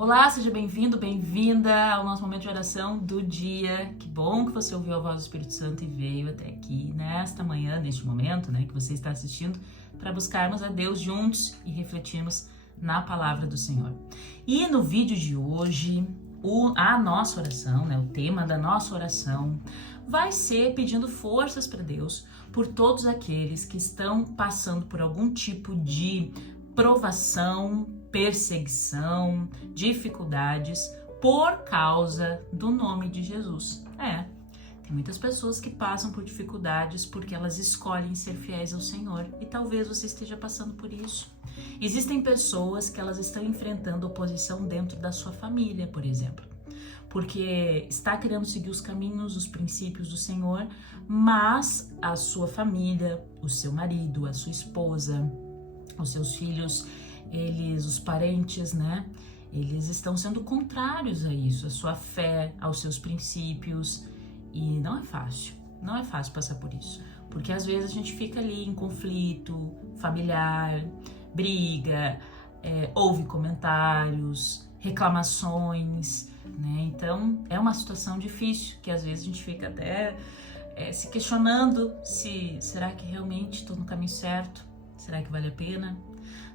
Olá, seja bem-vindo, bem-vinda ao nosso momento de oração do dia. Que bom que você ouviu a voz do Espírito Santo e veio até aqui nesta manhã, neste momento, que você está assistindo, para buscarmos a Deus juntos e refletirmos na palavra do Senhor. E no vídeo de hoje, a nossa oração, o tema da nossa oração vai ser pedindo forças para Deus por todos aqueles que estão passando por algum tipo de provação, perseguição, dificuldades por causa do nome de Jesus. Tem muitas pessoas que passam por dificuldades porque elas escolhem ser fiéis ao Senhor e talvez você esteja passando por isso. Existem pessoas que elas estão enfrentando oposição dentro da sua família, por exemplo, porque está querendo seguir os caminhos, os princípios do Senhor, mas a sua família, o seu marido, a sua esposa, os seus filhos, os parentes, eles estão sendo contrários a isso, à sua fé, aos seus princípios, e não é fácil passar por isso, porque às vezes a gente fica ali em conflito familiar, briga, ouve comentários, reclamações, então é uma situação difícil, que às vezes a gente fica até se questionando será que realmente estou no caminho certo? Será que vale a pena?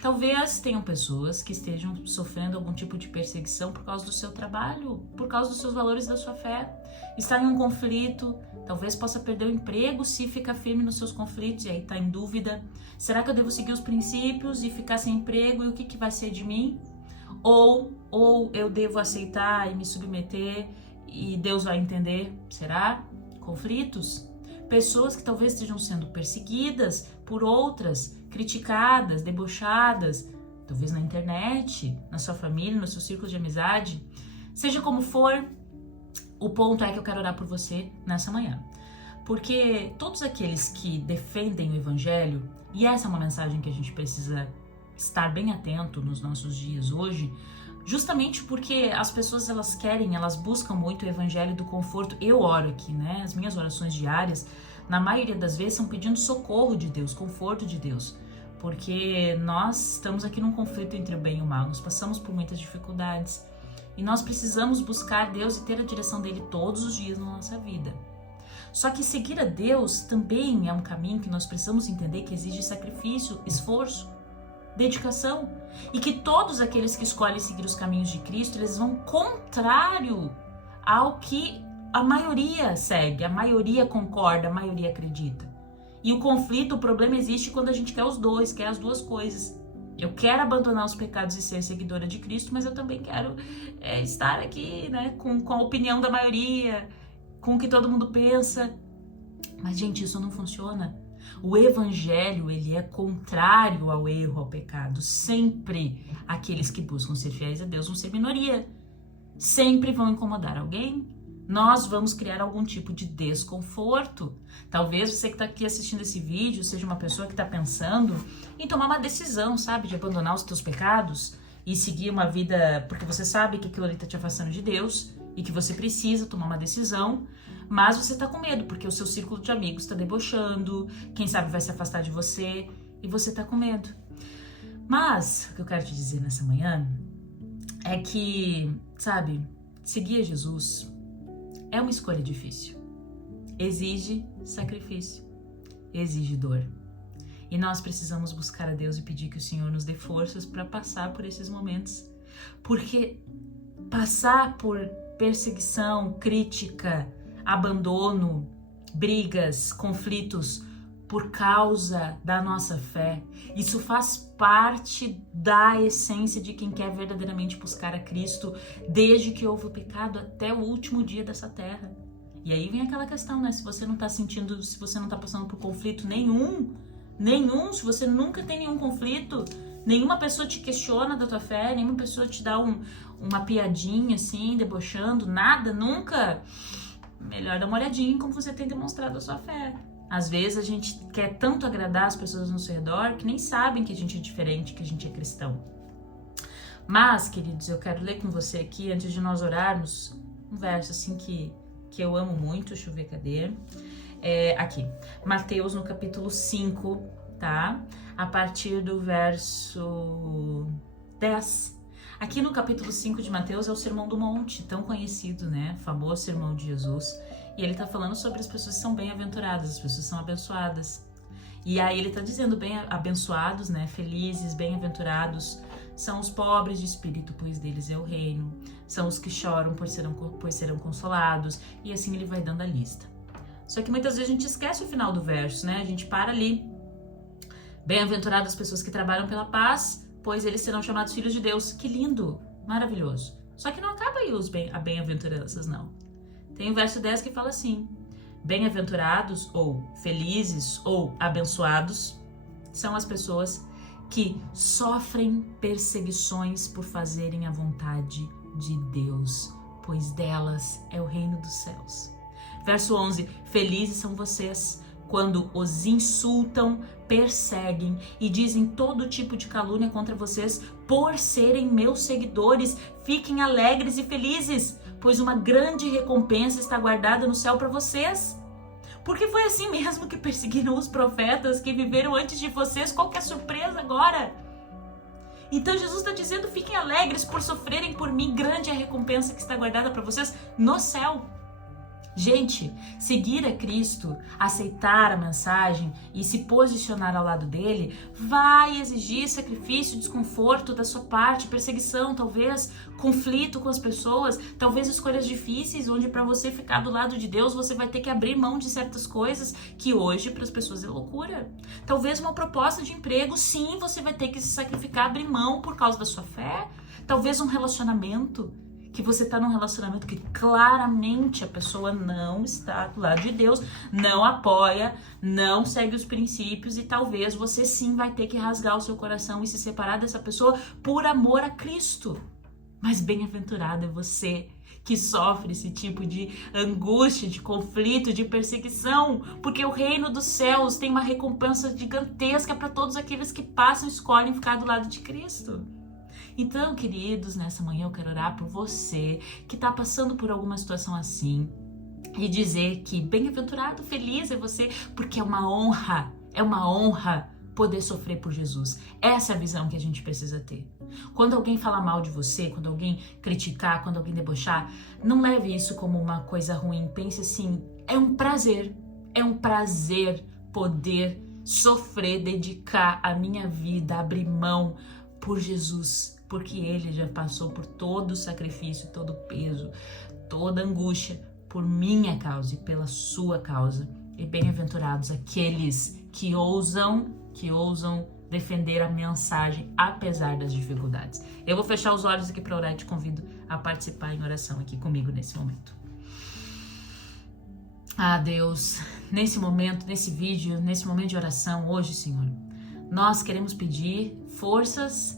Talvez tenham pessoas que estejam sofrendo algum tipo de perseguição por causa do seu trabalho, por causa dos seus valores da sua fé. Está em um conflito, talvez possa perder o emprego se ficar firme nos seus conflitos e aí está em dúvida. Será que eu devo seguir os princípios e ficar sem emprego e o que vai ser de mim? Ou eu devo aceitar e me submeter e Deus vai entender? Será? Conflitos? Pessoas que talvez estejam sendo perseguidas por outras, criticadas, debochadas, talvez na internet, na sua família, no seu círculo de amizade. Seja como for, o ponto é que eu quero orar por você nessa manhã. Porque todos aqueles que defendem o Evangelho, e essa é uma mensagem que a gente precisa estar bem atento nos nossos dias hoje, justamente porque as pessoas elas buscam muito o Evangelho do conforto. Eu oro aqui, as minhas orações diárias, na maioria das vezes, são pedindo socorro de Deus, conforto de Deus, porque nós estamos aqui num conflito entre o bem e o mal, nós passamos por muitas dificuldades e nós precisamos buscar Deus e ter a direção dele todos os dias na nossa vida. Só que seguir a Deus também é um caminho que nós precisamos entender que exige sacrifício, esforço, dedicação, e que todos aqueles que escolhem seguir os caminhos de Cristo, eles vão contrário ao que a maioria segue, a maioria concorda, a maioria acredita. E o conflito, o problema existe quando a gente quer os dois, quer as duas coisas. Eu quero abandonar os pecados e ser seguidora de Cristo, mas eu também quero estar aqui, com a opinião da maioria, com o que todo mundo pensa. Mas, gente, isso não funciona. O Evangelho, ele é contrário ao erro, ao pecado. Sempre aqueles que buscam ser fiéis a Deus vão ser minoria. Sempre vão incomodar alguém. Nós vamos criar algum tipo de desconforto. Talvez você que está aqui assistindo esse vídeo seja uma pessoa que está pensando em tomar uma decisão, de abandonar os teus pecados e seguir uma vida, porque você sabe que aquilo ali está te afastando de Deus e que você precisa tomar uma decisão, mas você está com medo porque o seu círculo de amigos está debochando, quem sabe vai se afastar de você e você está com medo. Mas o que eu quero te dizer nessa manhã é que, seguir a Jesus é uma escolha difícil, exige sacrifício, exige dor. E nós precisamos buscar a Deus e pedir que o Senhor nos dê forças para passar por esses momentos. Porque passar por perseguição, crítica, abandono, brigas, conflitos por causa da nossa fé, isso faz parte da essência de quem quer verdadeiramente buscar a Cristo, desde que houve o pecado até o último dia dessa terra. E aí vem aquela questão, se você não está sentindo, se você não está passando por conflito nenhum, se você nunca tem nenhum conflito, nenhuma pessoa te questiona da tua fé, nenhuma pessoa te dá uma piadinha assim, debochando, nada, nunca, melhor dar uma olhadinha em como você tem demonstrado a sua fé. Às vezes a gente quer tanto agradar as pessoas ao nosso redor que nem sabem que a gente é diferente, que a gente é cristão. Mas, queridos, eu quero ler com você aqui, antes de nós orarmos, um verso assim que eu amo muito. Deixa eu ver, cadê? Aqui, Mateus no capítulo 5, tá? A partir do verso 10 Aqui no capítulo 5 de Mateus é o Sermão do Monte, tão conhecido, né? O famoso Sermão de Jesus. E ele tá falando sobre as pessoas que são bem-aventuradas, as pessoas que são abençoadas. E aí ele tá dizendo bem-abençoados, né? Felizes, bem-aventurados são os pobres de espírito, pois deles é o reino. São os que choram, pois serão consolados. E assim ele vai dando a lista. Só que muitas vezes a gente esquece o final do verso, né? A gente para ali. Bem-aventuradas as pessoas que trabalham pela paz, pois eles serão chamados filhos de Deus. Que lindo, maravilhoso. Só que não acaba aí a bem-aventuranças, não. Tem o verso 10 que fala assim: bem-aventurados, ou felizes, ou abençoados, são as pessoas que sofrem perseguições por fazerem a vontade de Deus, pois delas é o reino dos céus. Verso 11: felizes são vocês quando os insultam, perseguem e dizem todo tipo de calúnia contra vocês por serem meus seguidores. Fiquem alegres e felizes, pois uma grande recompensa está guardada no céu para vocês. Porque foi assim mesmo que perseguiram os profetas que viveram antes de vocês. Qual que é a surpresa agora? Então Jesus está dizendo: fiquem alegres por sofrerem por mim. Grande é a recompensa que está guardada para vocês no céu. Gente, seguir a Cristo, aceitar a mensagem e se posicionar ao lado dele vai exigir sacrifício, desconforto da sua parte, perseguição, talvez conflito com as pessoas, talvez escolhas difíceis, onde para você ficar do lado de Deus você vai ter que abrir mão de certas coisas que hoje para as pessoas é loucura. Talvez uma proposta de emprego, sim, você vai ter que se sacrificar, abrir mão por causa da sua fé. Talvez um relacionamento, que você está num relacionamento que claramente a pessoa não está do lado de Deus, não apoia, não segue os princípios e talvez você sim vai ter que rasgar o seu coração e se separar dessa pessoa por amor a Cristo. Mas bem-aventurado é você que sofre esse tipo de angústia, de conflito, de perseguição, porque o reino dos céus tem uma recompensa gigantesca para todos aqueles que passam e escolhem ficar do lado de Cristo. Então, queridos, nessa manhã eu quero orar por você que está passando por alguma situação assim e dizer que bem-aventurado, feliz é você, porque é uma honra poder sofrer por Jesus. Essa é a visão que a gente precisa ter. Quando alguém falar mal de você, quando alguém criticar, quando alguém debochar, não leve isso como uma coisa ruim. Pense assim, é um prazer poder sofrer, dedicar a minha vida, abrir mão por Jesus, porque ele já passou por todo o sacrifício, todo o peso, toda a angústia por minha causa e pela sua causa. E bem-aventurados aqueles que ousam defender a mensagem apesar das dificuldades. Eu vou fechar os olhos aqui para orar e te convido a participar em oração aqui comigo nesse momento. Ah, Deus, nesse momento, nesse vídeo, nesse momento de oração hoje, Senhor, nós queremos pedir forças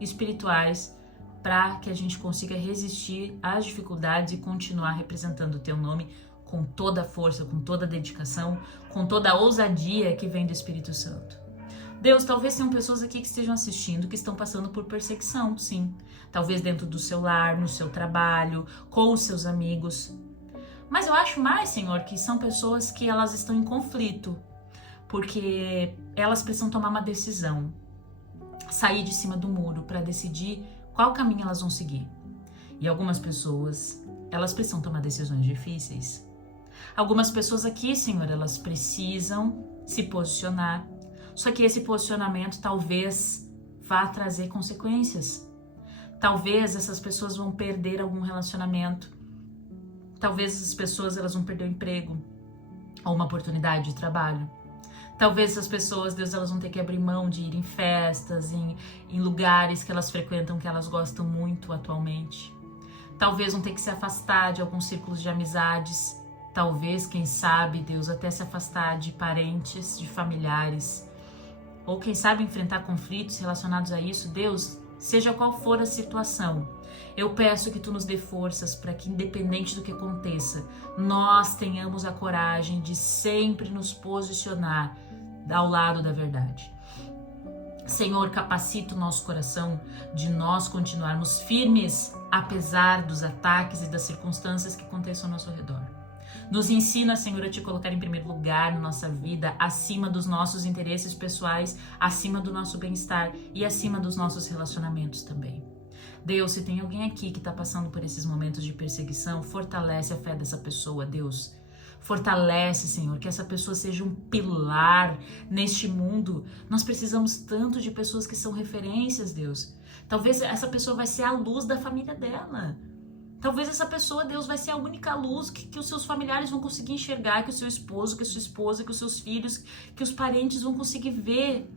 espirituais para que a gente consiga resistir às dificuldades e continuar representando o teu nome com toda a força, com toda a dedicação, com toda a ousadia que vem do Espírito Santo. Deus, talvez tenham pessoas aqui que estejam assistindo que estão passando por perseguição, sim. Talvez dentro do seu lar, no seu trabalho, com os seus amigos. Mas eu acho mais, Senhor, que são pessoas que elas estão em conflito, porque elas precisam tomar uma decisão. Sair de cima do muro para decidir qual caminho elas vão seguir. E algumas pessoas, elas precisam tomar decisões difíceis. Algumas pessoas aqui, Senhor, elas precisam se posicionar. Só que esse posicionamento talvez vá trazer consequências. Talvez essas pessoas vão perder algum relacionamento. Talvez essas pessoas elas vão perder o emprego ou uma oportunidade de trabalho. Talvez essas pessoas, Deus, elas vão ter que abrir mão de ir em festas, em lugares que elas frequentam, que elas gostam muito atualmente. Talvez vão ter que se afastar de alguns círculos de amizades. Talvez, quem sabe, Deus, até se afastar de parentes, de familiares. Ou quem sabe enfrentar conflitos relacionados a isso. Deus, seja qual for a situação, eu peço que tu nos dê forças para que, independente do que aconteça, nós tenhamos a coragem de sempre nos posicionar ao lado da verdade. Senhor, capacita o nosso coração de nós continuarmos firmes, apesar dos ataques e das circunstâncias que aconteçam ao nosso redor. Nos ensina, Senhor, a te colocar em primeiro lugar na nossa vida, acima dos nossos interesses pessoais, acima do nosso bem-estar e acima dos nossos relacionamentos também. Deus, se tem alguém aqui que está passando por esses momentos de perseguição, fortalece a fé dessa pessoa, Deus. Fortalece, Senhor, que essa pessoa seja um pilar neste mundo. Nós precisamos tanto de pessoas que são referências, Deus. Talvez essa pessoa vai ser a luz da família dela. Talvez essa pessoa, Deus, vai ser a única luz que os seus familiares vão conseguir enxergar, que o seu esposo, que a sua esposa, que os seus filhos, que os parentes vão conseguir ver.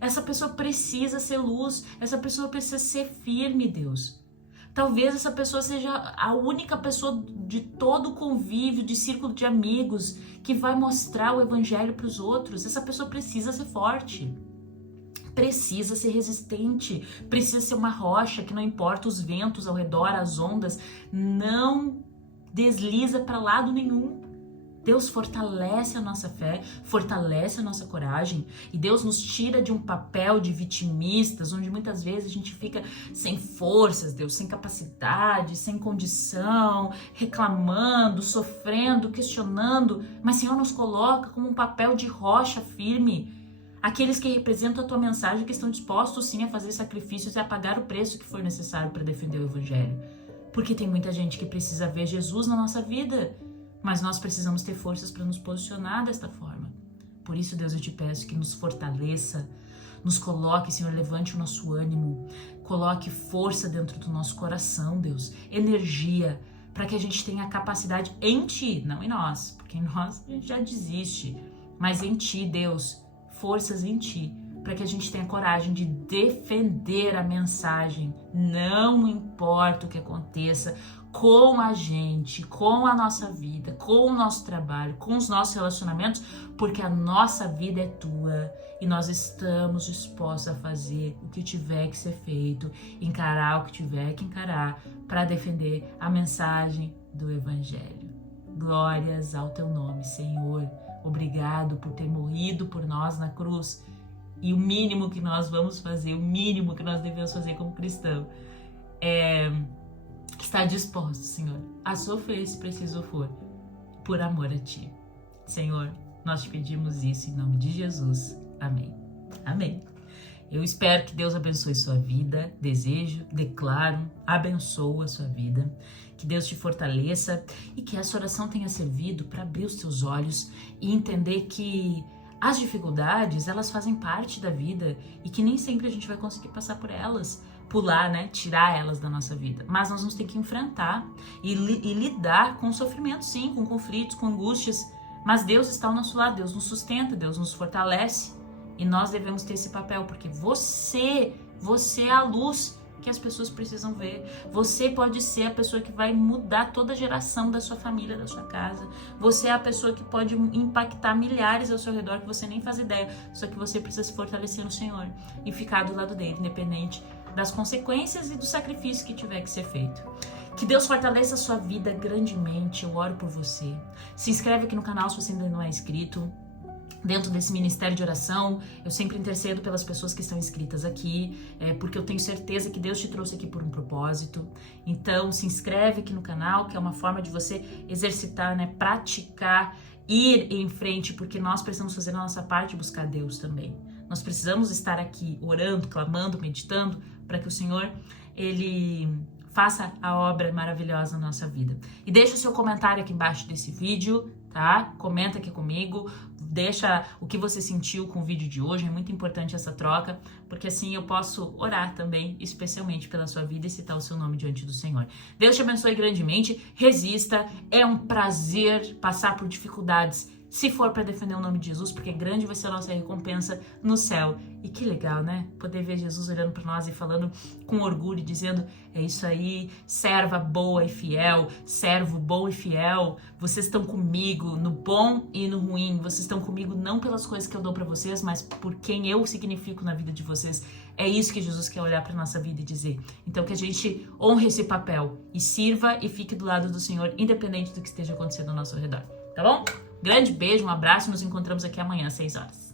Essa pessoa precisa ser luz, essa pessoa precisa ser firme, Deus. Talvez essa pessoa seja a única pessoa de todo o convívio, de círculo de amigos, que vai mostrar o evangelho para os outros. Essa pessoa precisa ser forte. Precisa ser resistente, precisa ser uma rocha que não importa os ventos ao redor, as ondas, não desliza para lado nenhum. Deus fortalece a nossa fé, fortalece a nossa coragem e Deus nos tira de um papel de vitimistas, onde muitas vezes a gente fica sem forças, Deus, sem capacidade, sem condição, reclamando, sofrendo, questionando, mas Senhor nos coloca como um papel de rocha firme. Aqueles que representam a tua mensagem, que estão dispostos sim a fazer sacrifícios e a pagar o preço que for necessário para defender o evangelho. Porque tem muita gente que precisa ver Jesus na nossa vida, mas nós precisamos ter forças para nos posicionar desta forma. Por isso, Deus, eu te peço que nos fortaleça, nos coloque, Senhor, levante o nosso ânimo, coloque força dentro do nosso coração, Deus, energia, para que a gente tenha capacidade em Ti, não em nós, porque em nós a gente já desiste, mas em Ti, Deus, forças em Ti, para que a gente tenha coragem de defender a mensagem, não importa o que aconteça com a gente, com a nossa vida, com o nosso trabalho, com os nossos relacionamentos, porque a nossa vida é Tua e nós estamos dispostos a fazer o que tiver que ser feito, encarar o que tiver que encarar para defender a mensagem do Evangelho. Glórias ao Teu nome, Senhor. Obrigado por ter morrido por nós na cruz. E o mínimo que nós vamos fazer, o mínimo que nós devemos fazer como cristão é estar disposto, Senhor, a sofrer se preciso for, por amor a Ti. Senhor, nós te pedimos isso em nome de Jesus. Amém. Amém. Eu espero que Deus abençoe sua vida, desejo, declaro, abençoa a sua vida, que Deus te fortaleça e que essa oração tenha servido para abrir os teus olhos e entender que as dificuldades, elas fazem parte da vida e que nem sempre a gente vai conseguir passar por elas, pular, né, tirar elas da nossa vida. Mas nós vamos ter que enfrentar e lidar com o sofrimento, sim, com conflitos, com angústias. Mas Deus está ao nosso lado, Deus nos sustenta, Deus nos fortalece. E nós devemos ter esse papel, porque você é a luz que as pessoas precisam ver. Você pode ser a pessoa que vai mudar toda a geração da sua família, da sua casa. Você é a pessoa que pode impactar milhares ao seu redor que você nem faz ideia. Só que você precisa se fortalecer no Senhor e ficar do lado dele, independente das consequências e do sacrifício que tiver que ser feito. Que Deus fortaleça a sua vida grandemente. Eu oro por você. Se inscreve aqui no canal se você ainda não é inscrito. Dentro desse ministério de oração, eu sempre intercedo pelas pessoas que estão inscritas aqui, porque eu tenho certeza que Deus te trouxe aqui por um propósito. Então, se inscreve aqui no canal, que é uma forma de você exercitar, né, praticar, ir em frente, porque nós precisamos fazer a nossa parte e buscar Deus também. Nós precisamos estar aqui orando, clamando, meditando, para que o Senhor, Ele faça a obra maravilhosa na nossa vida. E deixa o seu comentário aqui embaixo desse vídeo, tá? Comenta aqui comigo, deixa o que você sentiu com o vídeo de hoje, é muito importante essa troca, porque assim eu posso orar também, especialmente pela sua vida e citar o seu nome diante do Senhor. Deus te abençoe grandemente, resista, é um prazer passar por dificuldades, se for para defender o nome de Jesus, porque grande vai ser a nossa recompensa no céu. E que legal, né? Poder ver Jesus olhando para nós e falando com orgulho, e dizendo, é isso aí, serva boa e fiel, servo bom e fiel, vocês estão comigo no bom e no ruim, vocês estão comigo não pelas coisas que eu dou para vocês, mas por quem eu significo na vida de vocês. É isso que Jesus quer olhar para nossa vida e dizer. Então que a gente honre esse papel e sirva e fique do lado do Senhor, independente do que esteja acontecendo ao nosso redor. Tá bom? Grande beijo, um abraço, nos encontramos aqui amanhã às 6 horas.